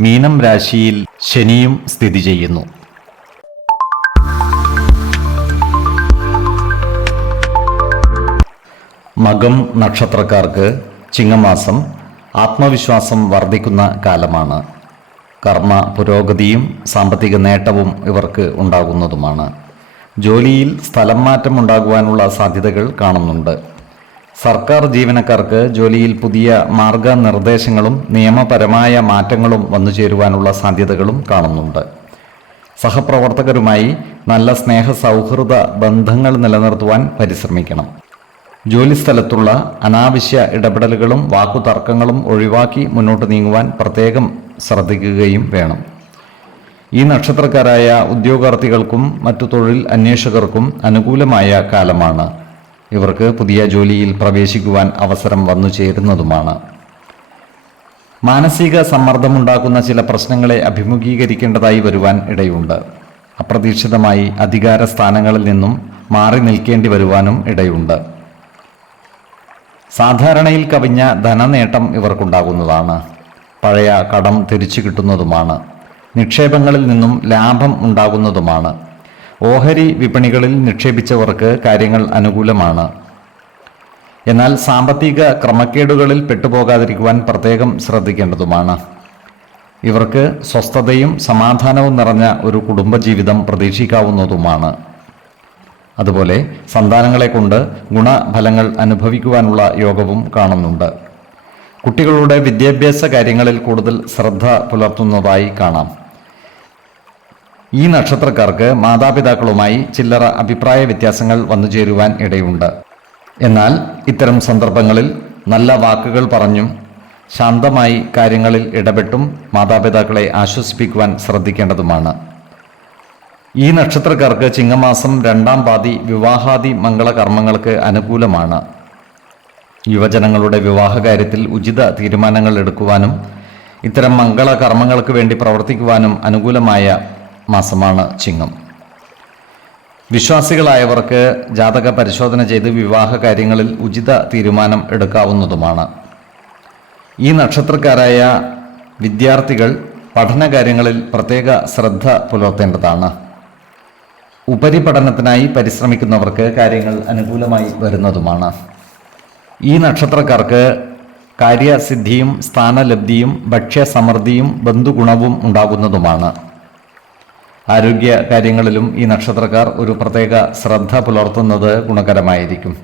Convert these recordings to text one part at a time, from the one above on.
മീനം രാശിയിൽ ശനിയും സ്ഥിതി ചെയ്യുന്നു. മകം നക്ഷത്രക്കാർക്ക് ചിങ്ങമാസം ആത്മവിശ്വാസം വർദ്ധിക്കുന്ന കാലമാണ്. കർമ്മ പുരോഗതിയും സാമ്പത്തിക നേട്ടവും ഇവർക്ക് ഉണ്ടാകുന്നതുമാണ്. ജോലിയിൽ സ്ഥലം മാറ്റം ഉണ്ടാകുവാനുള്ള സാധ്യതകൾ കാണുന്നുണ്ട്. സർക്കാർ ജീവനക്കാർക്ക് ജോലിയിൽ പുതിയ മാർഗനിർദ്ദേശങ്ങളും നിയമപരമായ മാറ്റങ്ങളും വന്നു ചേരുവാനുള്ള സാധ്യതകളും കാണുന്നുണ്ട്. സഹപ്രവർത്തകരുമായി നല്ല സ്നേഹ സൗഹൃദ ബന്ധങ്ങൾ നിലനിർത്തുവാൻ പരിശ്രമിക്കണം. ജോലിസ്ഥലത്തുള്ള അനാവശ്യ ഇടപെടലുകളും വാക്കുതർക്കങ്ങളും ഒഴിവാക്കി മുന്നോട്ട് നീങ്ങുവാൻ പ്രത്യേകം ശ്രദ്ധിക്കുകയും വേണം. ഈ നക്ഷത്രക്കാരായ ഉദ്യോഗാർത്ഥികൾക്കും മറ്റു തൊഴിൽ അന്വേഷകർക്കും അനുകൂലമായ കാലമാണ്. ഇവർക്ക് പുതിയ ജോലിയിൽ പ്രവേശിക്കുവാൻ അവസരം വന്നു ചേരുന്നതുമാണ്. മാനസിക സമ്മർദ്ദമുണ്ടാക്കുന്ന ചില പ്രശ്നങ്ങളെ അഭിമുഖീകരിക്കേണ്ടതായി വരുവാൻ ഇടയുണ്ട്. അപ്രതീക്ഷിതമായി അധികാര സ്ഥാനങ്ങളിൽ നിന്നും മാറി നിൽക്കേണ്ടി വരുവാനും ഇടയുണ്ട്. സാധാരണയിൽ കവിഞ്ഞ ധനനേട്ടം ഇവർക്കുണ്ടാകുന്നതാണ്. പഴയ കടം തിരിച്ചു കിട്ടുന്നതുമാണ്. നിക്ഷേപങ്ങളിൽ നിന്നും ലാഭം ഉണ്ടാകുന്നതുമാണ്. ഓഹരി വിപണികളിൽ നിക്ഷേപിച്ചവർക്ക് കാര്യങ്ങൾ അനുകൂലമാണ്. എന്നാൽ സാമ്പത്തിക ക്രമക്കേടുകളിൽ പെട്ടുപോകാതിരിക്കുവാൻ പ്രത്യേകം ശ്രദ്ധിക്കേണ്ടതുമാണ്. ഇവർക്ക് സ്വസ്ഥതയും സമാധാനവും നിറഞ്ഞ ഒരു കുടുംബജീവിതം പ്രതീക്ഷിക്കാവുന്നതുമാണ്. അതുപോലെ സന്താനങ്ങളെ കൊണ്ട് ഗുണഫലങ്ങൾ അനുഭവിക്കുവാനുള്ള യോഗവും കാണുന്നുണ്ട്. കുട്ടികളുടെ വിദ്യാഭ്യാസ കാര്യങ്ങളിൽ കൂടുതൽ ശ്രദ്ധ പുലർത്തുന്നതായി കാണാം. ഈ നക്ഷത്രക്കാർക്ക് മാതാപിതാക്കളുമായി ചില്ലറ അഭിപ്രായ വ്യത്യാസങ്ങൾ വന്നു ചേരുവാൻ ഇടയുണ്ട്. എന്നാൽ ഇത്തരം സന്ദർഭങ്ങളിൽ നല്ല വാക്കുകൾ പറഞ്ഞും ശാന്തമായി കാര്യങ്ങളിൽ ഇടപെട്ടും മാതാപിതാക്കളെ ആശ്വസിപ്പിക്കുവാൻ ശ്രദ്ധിക്കേണ്ടതുമാണ്. ഈ നക്ഷത്രക്കാർക്ക് ചിങ്ങമാസം രണ്ടാം പാതി വിവാഹാദി മംഗളകർമ്മങ്ങൾക്ക് അനുകൂലമാണ്. യുവജനങ്ങളുടെ വിവാഹകാര്യത്തിൽ ഉചിത തീരുമാനങ്ങൾ എടുക്കുവാനും ഇത്തരം മംഗളകർമ്മങ്ങൾക്ക് വേണ്ടി പ്രവർത്തിക്കുവാനും അനുകൂലമായ മാസമാണ് ചിങ്ങം. വിശ്വാസികളായവർക്ക് ജാതക പരിശോധന ചെയ്ത് വിവാഹ കാര്യങ്ങളിൽ ഉചിത തീരുമാനം എടുക്കാവുന്നതുമാണ്. ഈ നക്ഷത്രക്കാരായ വിദ്യാർത്ഥികൾ പഠനകാര്യങ്ങളിൽ പ്രത്യേക ശ്രദ്ധ പുലർത്തേണ്ടതാണ്. ഉപരിപഠനത്തിനായി പരിശ്രമിക്കുന്നവർക്ക് കാര്യങ്ങൾ അനുകൂലമായി വരുന്നതുമാണ്. ഈ നക്ഷത്രക്കാർക്ക് കാര്യസിദ്ധിയും സ്ഥാനലബ്ധിയും ഭക്ഷ്യസമൃദ്ധിയും ബന്ധുഗുണവും ഉണ്ടാകുന്നതുമാണ്. ആരോഗ്യ കാര്യങ്ങളിലും ഈ നക്ഷത്രക്കാർ ഒരു പ്രത്യേക ശ്രദ്ധ പുലർത്തുന്നത് ഗുണകരമായിരിക്കും.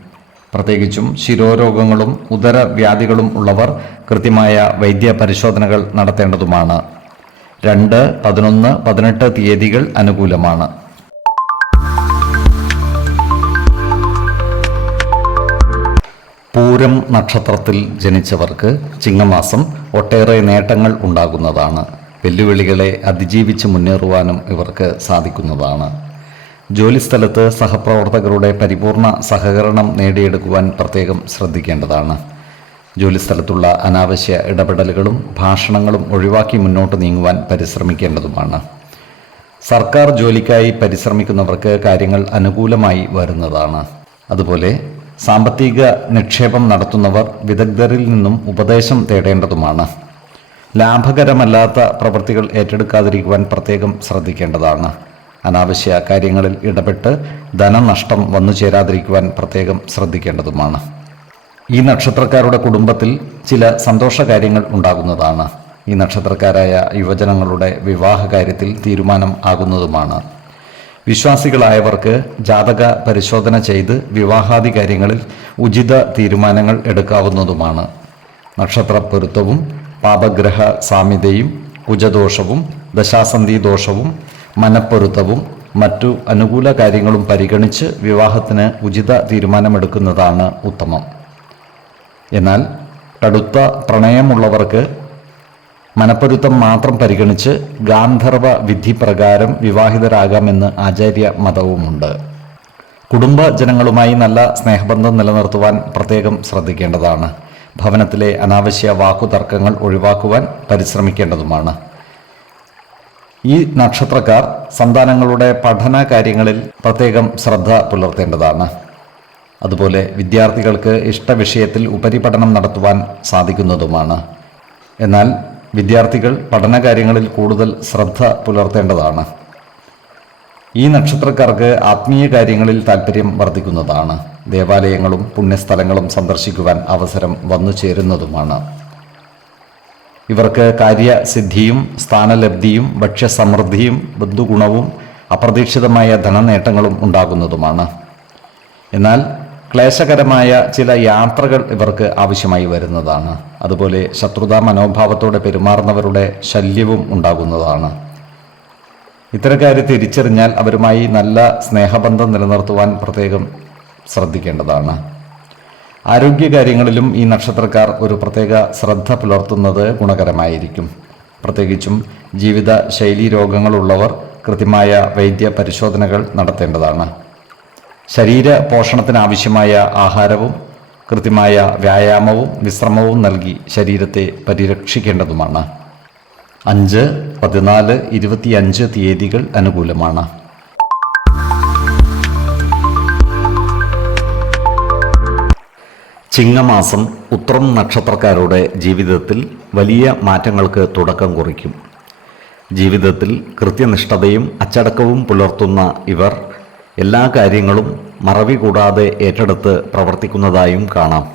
പ്രത്യേകിച്ചും ശിരോരോഗങ്ങളും ഉദരവ്യാധികളും ഉള്ളവർ കൃത്യമായ വൈദ്യ പരിശോധനകൾ നടത്തേണ്ടതുമാണ്. രണ്ട് പതിനൊന്ന് പതിനെട്ട് തീയതികൾ അനുകൂലമാണ്. പൂരം നക്ഷത്രത്തിൽ ജനിച്ചവർക്ക് ചിങ്ങമാസം ഒട്ടേറെ നേട്ടങ്ങൾ ഉണ്ടാകുന്നതാണ്. വെല്ലുവിളികളെ അതിജീവിച്ച് മുന്നേറുവാനും ഇവർക്ക് സാധിക്കുന്നതാണ്. ജോലിസ്ഥലത്ത് സഹപ്രവർത്തകരുടെ പരിപൂർണ സഹകരണം നേടിയെടുക്കുവാൻ പ്രത്യേകം ശ്രദ്ധിക്കേണ്ടതാണ്. ജോലിസ്ഥലത്തുള്ള അനാവശ്യ ഇടപെടലുകളും ഭാഷണങ്ങളും ഒഴിവാക്കി മുന്നോട്ട് നീങ്ങുവാൻ പരിശ്രമിക്കേണ്ടതുമാണ്. സർക്കാർ ജോലിക്കായി പരിശ്രമിക്കുന്നവർക്ക് കാര്യങ്ങൾ അനുകൂലമായി വരുന്നതാണ്. അതുപോലെ സാമ്പത്തിക നിക്ഷേപം നടത്തുന്നവർ വിദഗ്ധരിൽ നിന്നും ഉപദേശം തേടേണ്ടതുമാണ്. ലാഭകരമല്ലാത്ത പ്രവൃത്തികൾ ഏറ്റെടുക്കാതിരിക്കുവാൻ പ്രത്യേകം ശ്രദ്ധിക്കേണ്ടതാണ്. അനാവശ്യ കാര്യങ്ങളിൽ ഇടപെട്ട് ധനനഷ്ടം വന്നു ചേരാതിരിക്കുവാൻ പ്രത്യേകം ശ്രദ്ധിക്കേണ്ടതുമാണ്. ഈ നക്ഷത്രക്കാരുടെ കുടുംബത്തിൽ ചില സന്തോഷ കാര്യങ്ങൾ ഉണ്ടാകുന്നതാണ്. ഈ നക്ഷത്രക്കാരായ യുവജനങ്ങളുടെ വിവാഹ കാര്യത്തിൽ തീരുമാനം ആകുന്നതുമാണ്. വിശ്വാസികളായവർക്ക് ജാതക പരിശോധന ചെയ്ത് വിവാഹാദി കാര്യങ്ങളിൽ ഉചിത തീരുമാനങ്ങൾ എടുക്കാവുന്നതുമാണ്. നക്ഷത്ര പൊരുത്തവും പാപഗ്രഹ സാമ്യതയും കുജദോഷവും ദശാസന്ധി ദോഷവും മനപ്പൊരുത്തവും മറ്റു അനുകൂല കാര്യങ്ങളും പരിഗണിച്ച് വിവാഹത്തിന് ഉചിത തീരുമാനമെടുക്കുന്നതാണ് ഉത്തമം. എന്നാൽ കടുത്ത പ്രണയമുള്ളവർക്ക് മനപ്പൊരുത്തം മാത്രം പരിഗണിച്ച് ഗാന്ധർവ വിധി പ്രകാരം വിവാഹിതരാകാമെന്ന് ആചാര്യ മതവുമുണ്ട് കുടുംബജനങ്ങളുമായി നല്ല സ്നേഹബന്ധം നിലനിർത്തുവാൻ പ്രത്യേകം ശ്രദ്ധിക്കേണ്ടതാണ്. ഭവനത്തിലെ അനാവശ്യ വാക്കുതർക്കങ്ങൾ ഒഴിവാക്കുവാൻ പരിശ്രമിക്കേണ്ടതുമാണ്. ഈ നക്ഷത്രക്കാർ സന്താനങ്ങളുടെ പഠന കാര്യങ്ങളിൽ പ്രത്യേകം ശ്രദ്ധ പുലർത്തേണ്ടതാണ്. അതുപോലെ വിദ്യാർത്ഥികൾക്ക് ഇഷ്ടവിഷയത്തിൽ ഉപരിപഠനം നടത്തുവാൻ സാധിക്കുന്നതുമാണ്. എന്നാൽ വിദ്യാർത്ഥികൾ പഠനകാര്യങ്ങളിൽ കൂടുതൽ ശ്രദ്ധ പുലർത്തേണ്ടതാണ്. ഈ നക്ഷത്രക്കാർക്ക് ആത്മീയ കാര്യങ്ങളിൽ താല്പര്യം വർദ്ധിക്കുന്നതാണ്. ദേവാലയങ്ങളും പുണ്യസ്ഥലങ്ങളും സന്ദർശിക്കുവാൻ അവസരം വന്നു ചേരുന്നതുമാണ്. ഇവർക്ക് കാര്യസിദ്ധിയും സ്ഥാനലബ്ധിയും ഭക്ഷ്യസമൃദ്ധിയും ബന്ധുഗുണവും അപ്രതീക്ഷിതമായ ധനനേട്ടങ്ങളും ഉണ്ടാകുന്നതുമാണ്. എന്നാൽ ക്ലേശകരമായ ചില യാത്രകൾ ഇവർക്ക് ആവശ്യമായി വരുന്നതാണ്. അതുപോലെ ശത്രുതാ മനോഭാവത്തോടെ പെരുമാറുന്നവരുടെ ശല്യവും ഉണ്ടാകുന്നതാണ്. ഇത്തരക്കാരെ തിരിച്ചറിഞ്ഞാൽ അവരുമായി നല്ല സ്നേഹബന്ധം നിലനിർത്തുവാൻ പ്രത്യേകം ശ്രദ്ധിക്കേണ്ടതാണ്. ആരോഗ്യകാര്യങ്ങളിലും ഈ നക്ഷത്രക്കാർ ഒരു പ്രത്യേക ശ്രദ്ധ പുലർത്തുന്നത് ഗുണകരമായിരിക്കും. പ്രത്യേകിച്ചും ജീവിത ശൈലി രോഗങ്ങളുള്ളവർ കൃത്യമായ വൈദ്യ പരിശോധനകൾ നടത്തേണ്ടതാണ്. ശരീര പോഷണത്തിനാവശ്യമായ ആഹാരവും കൃത്യമായ വ്യായാമവും വിശ്രമവും നൽകി ശരീരത്തെ പരിരക്ഷിക്കേണ്ടതുമാണ്. അഞ്ച് പതിനാല് ഇരുപത്തിയഞ്ച് തീയതികൾ അനുകൂലമാണ്. ചിങ്ങമാസം ഉത്രം നക്ഷത്രക്കാരുടെ ജീവിതത്തിൽ വലിയ മാറ്റങ്ങൾക്ക് തുടക്കം കുറിക്കും. ജീവിതത്തിൽ കൃത്യനിഷ്ഠതയും അച്ചടക്കവും പുലർത്തുന്ന ഇവർ എല്ലാ കാര്യങ്ങളും മറവി കൂടാതെ ഏറ്റെടുത്ത് പ്രവർത്തിക്കുന്നതായും കാണാം.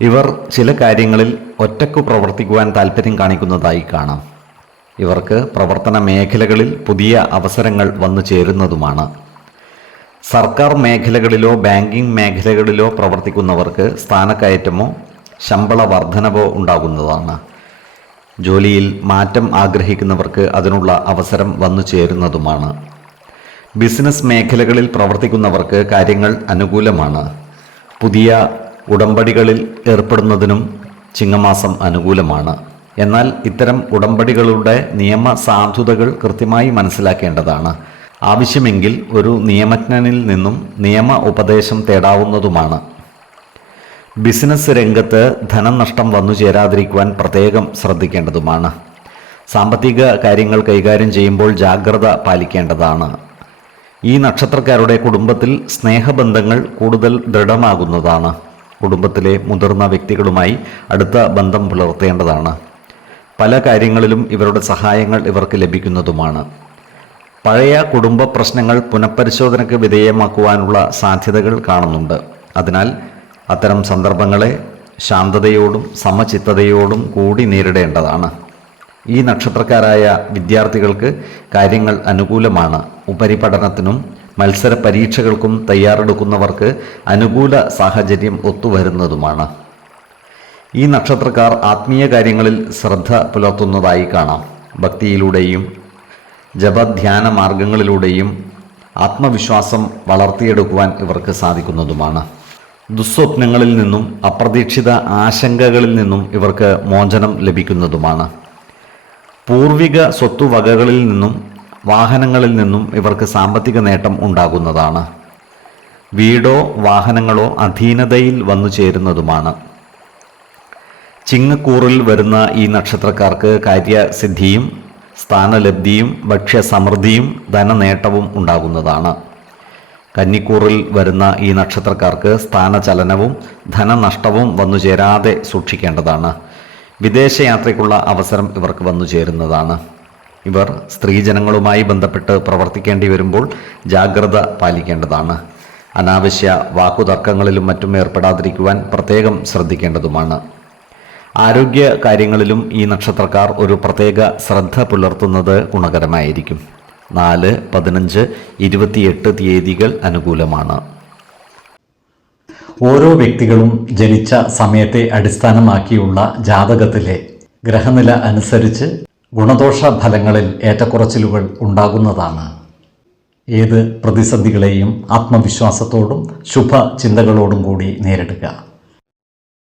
ഇവർ ചില കാര്യങ്ങളിൽ ഒറ്റക്കു പ്രവർത്തിക്കുവാൻ താല്പര്യം കാണിക്കുന്നതായി കാണാം. ഇവർക്ക് പ്രവർത്തന മേഖലകളിൽ പുതിയ അവസരങ്ങൾ വന്നു ചേരുന്നതുമാണ്. സർക്കാർ മേഖലകളിലോ ബാങ്കിംഗ് മേഖലകളിലോ പ്രവർത്തിക്കുന്നവർക്ക് സ്ഥാനക്കയറ്റമോ ശമ്പള വർധനവോ ഉണ്ടാകുന്നതാണ്. ജോലിയിൽ മാറ്റം ആഗ്രഹിക്കുന്നവർക്ക് അതിനുള്ള അവസരം വന്നു ചേരുന്നതുമാണ്. ബിസിനസ് മേഖലകളിൽ പ്രവർത്തിക്കുന്നവർക്ക് കാര്യങ്ങൾ അനുകൂലമാണ്. പുതിയ ഉടമ്പടികളിൽ ഏർപ്പെടുന്നതിനും ചിങ്ങമാസം അനുകൂലമാണ്. എന്നാൽ ഇത്തരം ഉടമ്പടികളുടെ നിയമ സാധുതകൾ കൃത്യമായി മനസ്സിലാക്കേണ്ടതാണ്. ആവശ്യമെങ്കിൽ ഒരു നിയമജ്ഞനിൽ നിന്നും നിയമ ഉപദേശം തേടാവുന്നതുമാണ്. ബിസിനസ് രംഗത്ത് ധനനഷ്ടം വന്നു ചേരാതിരിക്കുവാൻ പ്രത്യേകം ശ്രദ്ധിക്കേണ്ടതുമാണ്. സാമ്പത്തിക കാര്യങ്ങൾ കൈകാര്യം ചെയ്യുമ്പോൾ ജാഗ്രത പാലിക്കേണ്ടതാണ്. ഈ നക്ഷത്രക്കാരുടെ കുടുംബത്തിൽ സ്നേഹബന്ധങ്ങൾ കൂടുതൽ ദൃഢമാകുന്നതാണ്. കുടുംബത്തിലെ മുതിർന്ന വ്യക്തികളുമായി അടുത്ത ബന്ധം പുലർത്തേണ്ടതാണ്. പല കാര്യങ്ങളിലും ഇവരുടെ സഹായങ്ങൾ ഇവർക്ക് ലഭിക്കുന്നതുമാണ്. പഴയ കുടുംബ പ്രശ്നങ്ങൾ പുനഃപരിശോധനയ്ക്ക് വിധേയമാക്കുവാനുള്ള സാധ്യതകൾ കാണുന്നുണ്ട്. അതിനാൽ അത്തരം സന്ദർഭങ്ങളെ ശാന്തതയോടും സമചിത്തതയോടും കൂടി നേരിടേണ്ടതാണ്. ഈ നക്ഷത്രക്കാരായ വിദ്യാർത്ഥികൾക്ക് കാര്യങ്ങൾ അനുകൂലമാണ്. ഉപരിപഠനത്തിനും മത്സര പരീക്ഷകൾക്കും തയ്യാറെടുക്കുന്നവർക്ക് അനുകൂല സാഹചര്യം ഒത്തുവരുന്നതുമാണ്. ഈ നക്ഷത്രക്കാർ ആത്മീയ കാര്യങ്ങളിൽ ശ്രദ്ധ പുലർത്തുന്നതായി കാണാം. ഭക്തിയിലൂടെയും ജപധ്യാന മാർഗങ്ങളിലൂടെയും ആത്മവിശ്വാസം വളർത്തിയെടുക്കുവാൻ ഇവർക്ക് സാധിക്കുന്നതുമാണ്. ദുസ്വപ്നങ്ങളിൽ നിന്നും അപ്രതീക്ഷിത ആശങ്കകളിൽ നിന്നും ഇവർക്ക് മോചനം ലഭിക്കുന്നതുമാണ്. പൂർവിക സ്വത്തുവകകളിൽ നിന്നും വാഹനങ്ങളിൽ നിന്നും ഇവർക്ക് സാമ്പത്തിക നേട്ടം ഉണ്ടാകുന്നതാണ്. വീടോ വാഹനങ്ങളോ അധീനതയിൽ വന്നു ചേരുന്നതുമാണ്. ചിങ്ങക്കൂറിൽ വരുന്ന ഈ നക്ഷത്രക്കാർക്ക് കാര്യസിദ്ധിയും സ്ഥാനലബ്ധിയും ഭക്ഷ്യസമൃദ്ധിയും ധനനേട്ടവും ഉണ്ടാകുന്നതാണ്. കന്നിക്കൂറിൽ വരുന്ന ഈ നക്ഷത്രക്കാർക്ക് സ്ഥാനചലനവും ധനനഷ്ടവും വന്നു ചേരാതെ സൂക്ഷിക്കേണ്ടതാണ്. വിദേശയാത്രയ്ക്കുള്ള അവസരം ഇവർക്ക് വന്നു ചേരുന്നതാണ്. ഇവർ സ്ത്രീജനങ്ങളുമായി ബന്ധപ്പെട്ട് പ്രവർത്തിക്കേണ്ടി വരുമ്പോൾ ജാഗ്രത പാലിക്കേണ്ടതാണ്. അനാവശ്യ വാക്കുതർക്കങ്ങളിലും മറ്റും ഏർപ്പെടാതിരിക്കുവാൻ പ്രത്യേകം ശ്രദ്ധിക്കേണ്ടതുമാണ്. ആരോഗ്യ കാര്യങ്ങളിലും ഈ നക്ഷത്രക്കാർ ഒരു പ്രത്യേക ശ്രദ്ധ പുലർത്തുന്നത് ഗുണകരമായിരിക്കും. നാല് പതിനഞ്ച് ഇരുപത്തിയെട്ട് തീയതികൾ അനുകൂലമാണ്. ഓരോ വ്യക്തികളും ജനിച്ച സമയത്തെ അടിസ്ഥാനമാക്കിയുള്ള ജാതകത്തിലെ ഗ്രഹനില അനുസരിച്ച് ഗുണദോഷ ഫലങ്ങളിൽ ഏറ്റക്കുറച്ചിലുകൾ ഉണ്ടാകുന്നതാണ്. ഏത് പ്രതിസന്ധികളെയും ആത്മവിശ്വാസത്തോടും ശുഭ ചിന്തകളോടും കൂടി നേരിടുക.